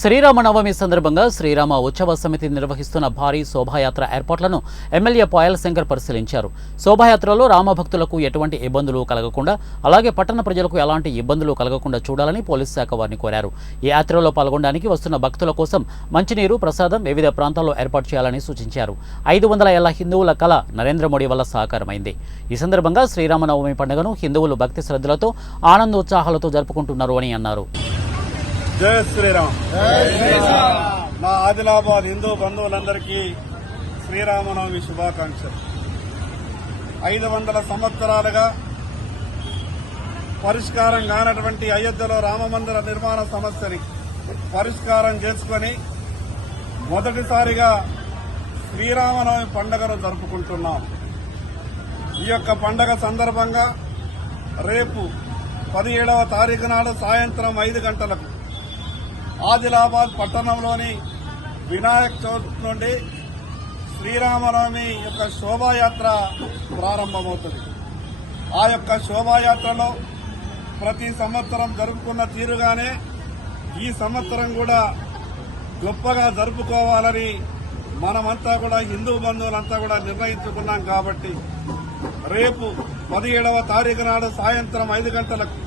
శ్రీరామనవమి సందర్భంగా శ్రీరామ ఉత్సవ సమితి నిర్వహిస్తున్న భారీ శోభాయాత్ర ఏర్పాట్లను ఎమ్మెల్యే పాయల్ శంకర్ పరిశీలించారు. శోభాయాత్రలో రామభక్తులకు ఎటువంటి ఇబ్బందులు కలగకుండా, అలాగే పట్టణ ప్రజలకు ఎలాంటి ఇబ్బందులు కలగకుండా చూడాలని పోలీసు శాఖ వారిని కోరారు. ఈ యాత్రలో పాల్గొనడానికి వస్తున్న భక్తుల కోసం మంచినీరు, ప్రసాదం వివిధ ప్రాంతాల్లో ఏర్పాటు చేయాలని సూచించారు. 500 ఏళ్ల హిందువుల కళ నరేంద్ర మోడీ వల్ల సాకారమైంది. ఈ సందర్భంగా శ్రీరామనవమి పండుగను హిందువులు భక్తి శ్రద్ధలతో, ఆనందోత్సాహాలతో జరుపుకుంటున్నారు అని అన్నారు. జై శ్రీరామ్. నా ఆదిలాబాద్ హిందూ బంధువులందరికీ శ్రీరామనవమి శుభాకాంక్షలు. 500 సంవత్సరాలుగా పరిష్కారం కానటువంటి అయోధ్యలో రామమందిర నిర్మాణ సమస్యని పరిష్కారం చేసుకుని మొదటిసారిగా శ్రీరామనవమి పండుగను జరుపుకుంటున్నాం. ఈ యొక్క పండుగ సందర్భంగా రేపు 17వ తారీఖు నాడు సాయంత్రం 5 గంటలకు ఆదిలాబాద్ పట్టణంలోని వినాయక్ చౌక్ నుండి శ్రీరామనవమి యొక్క శోభాయాత్ర ప్రారంభమవుతుంది. ఆ యొక్క శోభాయాత్రలో ప్రతి సంవత్సరం జరుపుకున్న తీరుగానే ఈ సంవత్సరం కూడా గొప్పగా జరుపుకోవాలని మనమంతా కూడా హిందూ బంధువులంతా కూడా నిర్ణయించుకున్నాం. కాబట్టి రేపు 17వ తారీఖు నాడు సాయంత్రం 5 గంటలకు